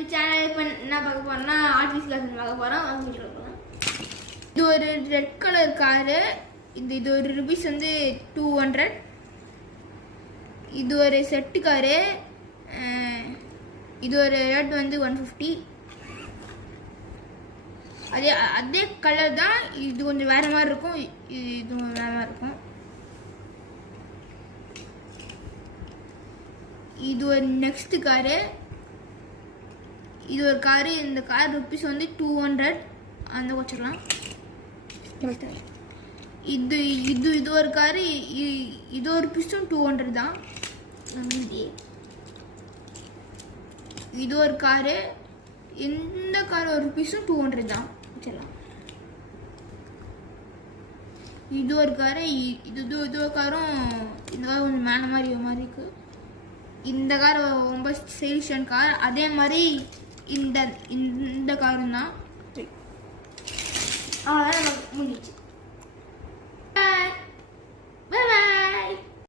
To channel. இப்போ என்ன பார்க்க போறோம்னா ஆர்டிஸ்ட் கிளாஸ் பார்க்க போறோம். இது ஒரு ரெட் கலர் காரு. இது ஒரு ருபீஸ் வந்து 200. இது ஒரு செட்டு காரு. இது ஒரு ரேட் வந்து 150. அதே கலர் தான். இது கொஞ்சம் வேற மாதிரி இருக்கும். இது வேற மாதிரி இருக்கும். இது ஒரு நெக்ஸ்ட் காரு. இது ஒரு காரு. இந்த கார் ருபீஸ் வந்து 200. அந்த வச்சுக்கலாம். இது இது இது ஒரு காரு. இது ஒரு ருபீஸும் 200 தான். இது ஒரு காரு. இந்த கார் ஒரு ருபீஸும் 200 தான் வச்சுக்கலாம். இது ஒரு காரு. இது ஒரு காரும். இந்த கார் கொஞ்சம் மேலே மாதிரி இருக்கு. இந்த கார் ரொம்ப ஸ்டைலிஷான கார். அதே மாதிரி இந்த காரும் தான். அவ்வளோதான் முடிஞ்சிச்சு.